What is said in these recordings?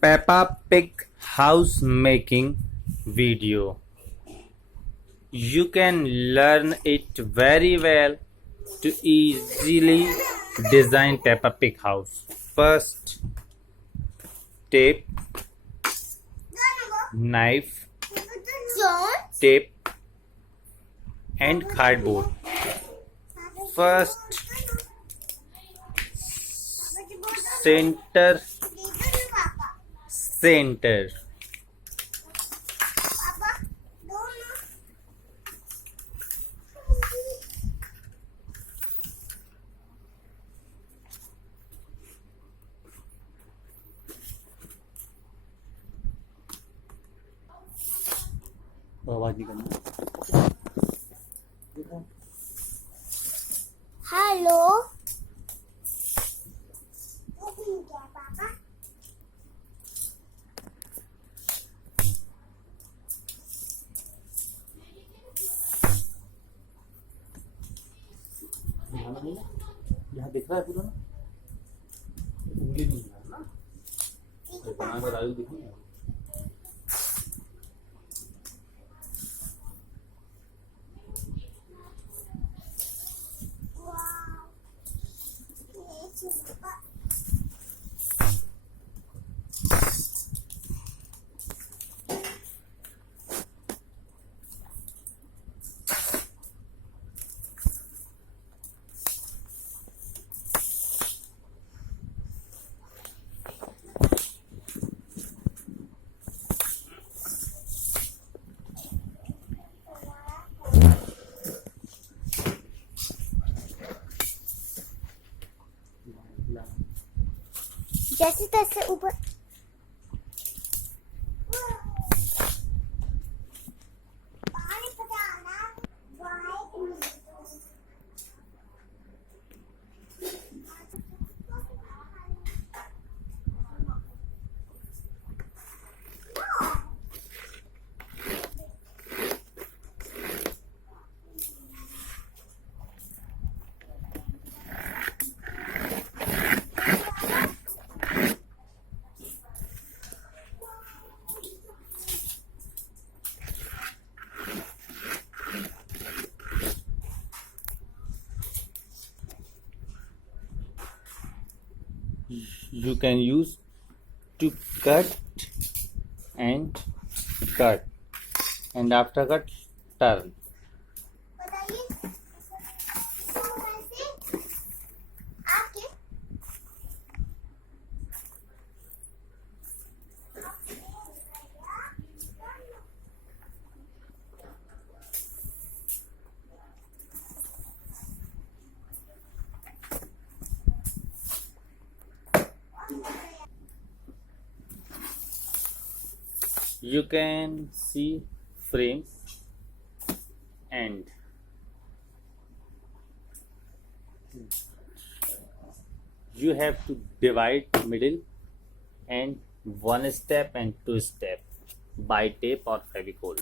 Peppa Pig house making video. You can learn it very well to easily design Peppa Pig house. First, tape, knife, tape and cardboard. First, center. आवाज नहीं करनी। Hello यहाँ दिख रहा है पूरा ना, उंगली नहीं है ना, बना कर आयु दिखूंगा। जैसे तैसे ऊपर You can use to cut and cut, and after cut turn. बताइए आपके You can see frame and you have to divide middle and one step and two step by tape or fevicol.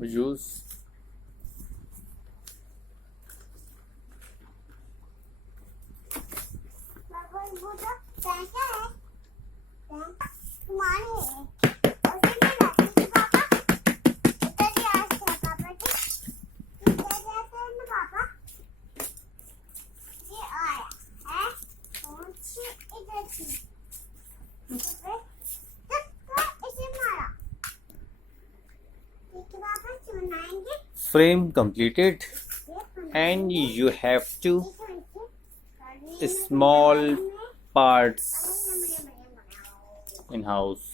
Use frame completed, and you have to small parts in house.